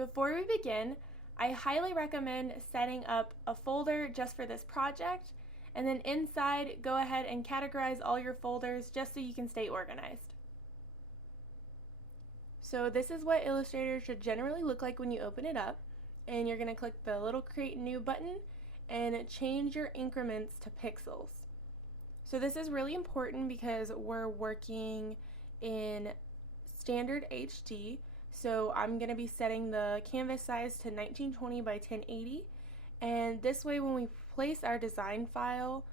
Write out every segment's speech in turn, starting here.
Before we begin, I highly recommend setting up a folder just for this project, and then inside, go ahead and categorize all your folders just so you can stay organized. So this is what Illustrator should generally look like when you open it up, and you're going to click the little Create New button and change your increments to pixels. So this is really important because we're working in standard HD, so I'm going to be setting the canvas size to 1920 by 1080, and this way when we place our design file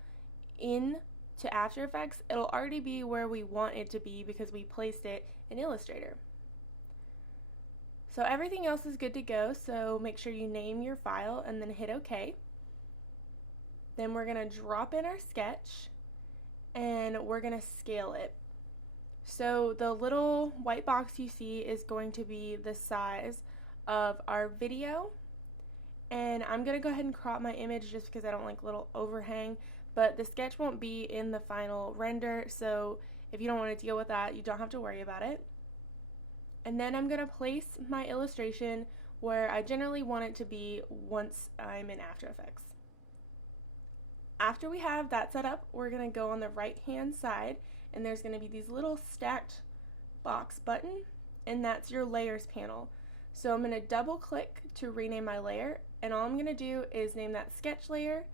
into After Effects, it'll already be where we want it to be because we placed it in Illustrator. So everything else is good to go, so make sure you name your file and then hit OK. Then we're going to drop in our sketch and we're going to scale it. So the little white box you see is going to be the size of our video, and I'm going to go ahead and crop my image just because I don't like little overhang, but the sketch won't be in the final render, so if you don't want to deal with that, you don't have to worry about it. And then I'm going to place my illustration where I generally want it to be once I'm in After Effects. After we have that set up, we're going to go on the right hand side, and there's going to be these little stacked box button, and that's your layers panel. So I'm going to double click to rename my layer, and all I'm going to do is name that sketch layer.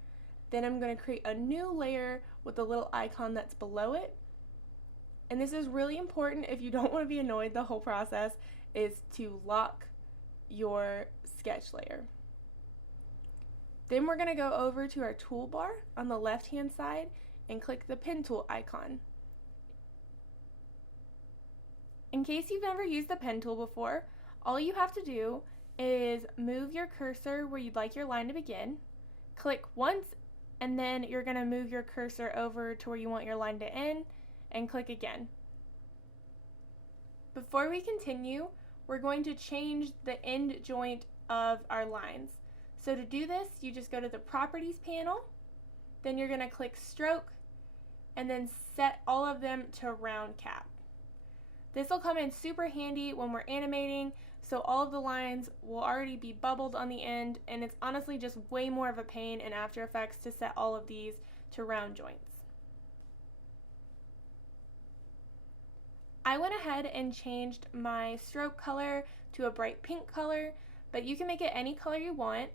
Then I'm going to create a new layer with the little icon that's below it. And this is really important if you don't want to be annoyed the whole process, is to lock your sketch layer. Then we're going to go over to our toolbar on the left hand side and click the pen tool icon. In case you've never used the pen tool before, all you have to do is move your cursor where you'd like your line to begin, click once, and then you're going to move your cursor over to where you want your line to end, and click again. Before we continue, we're going to change the end joint of our lines. So to do this, you just go to the Properties panel, then you're going to click Stroke, and then set all of them to Round Cap. This will come in super handy when we're animating, so all of the lines will already be bubbled on the end, and it's honestly just way more of a pain in After Effects to set all of these to round joints. I went ahead and changed my stroke color to a bright pink color, but you can make it any color you want.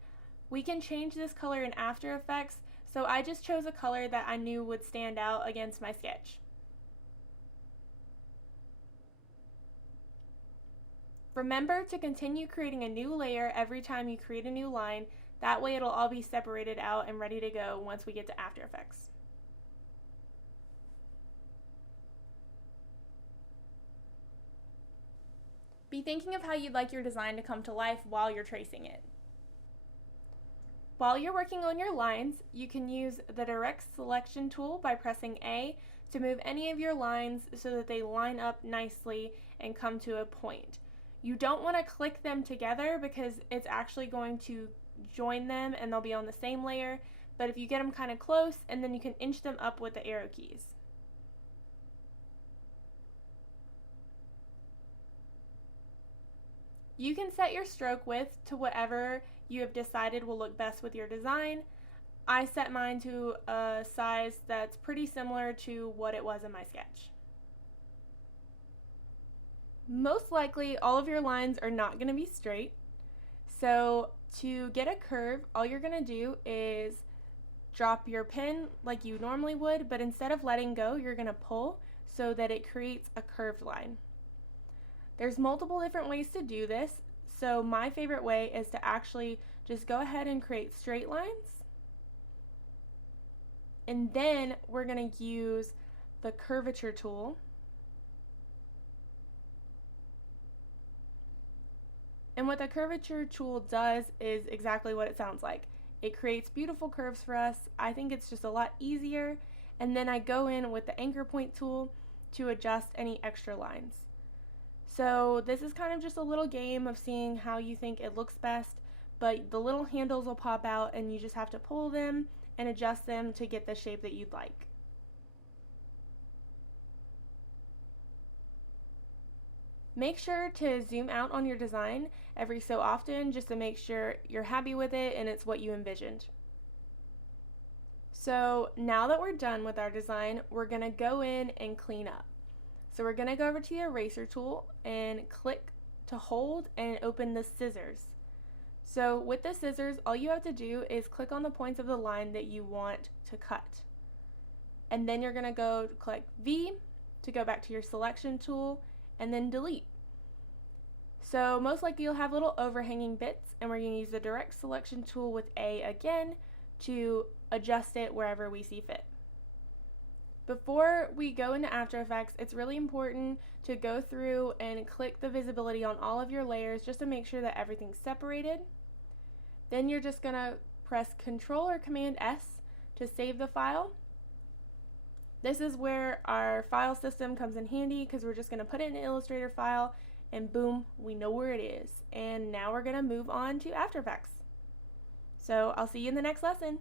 We can change this color in After Effects, so I just chose a color that I knew would stand out against my sketch. Remember to continue creating a new layer every time you create a new line, that way it'll all be separated out and ready to go once we get to After Effects. Be thinking of how you'd like your design to come to life while you're tracing it. While you're working on your lines, you can use the Direct Selection tool by pressing A to move any of your lines so that they line up nicely and come to a point. You don't want to click them together because it's actually going to join them and they'll be on the same layer, but if you get them kind of close, and then you can inch them up with the arrow keys. You can set your stroke width to whatever you have decided will look best with your design. I set mine to a size that's pretty similar to what it was in my sketch. Most likely, all of your lines are not going to be straight. So to get a curve, all you're going to do is drop your pen like you normally would, but instead of letting go, you're going to pull so that it creates a curved line. There's multiple different ways to do this, so my favorite way is to actually just go ahead and create straight lines. And then we're going to use the curvature tool. And what the curvature tool does is exactly what it sounds like. It creates beautiful curves for us. I think it's just a lot easier. And then I go in with the anchor point tool to adjust any extra lines. So this is kind of just a little game of seeing how you think it looks best, but the little handles will pop out and you just have to pull them and adjust them to get the shape that you'd like. Make sure to zoom out on your design every so often just to make sure you're happy with it and it's what you envisioned. So now that we're done with our design, we're going to go in and clean up. So we're going to go over to the eraser tool and click to hold and open the scissors. So with the scissors, all you have to do is click on the points of the line that you want to cut. And then you're going to go click V to go back to your selection tool and then delete. So most likely you'll have little overhanging bits, and we're going to use the direct selection tool with A again to adjust it wherever we see fit. Before we go into After Effects, it's really important to go through and click the visibility on all of your layers just to make sure that everything's separated. Then you're just going to press Ctrl or Command S to save the file. This is where our file system comes in handy because we're just going to put it in an Illustrator file and boom, we know where it is. And now we're going to move on to After Effects. So I'll see you in the next lesson.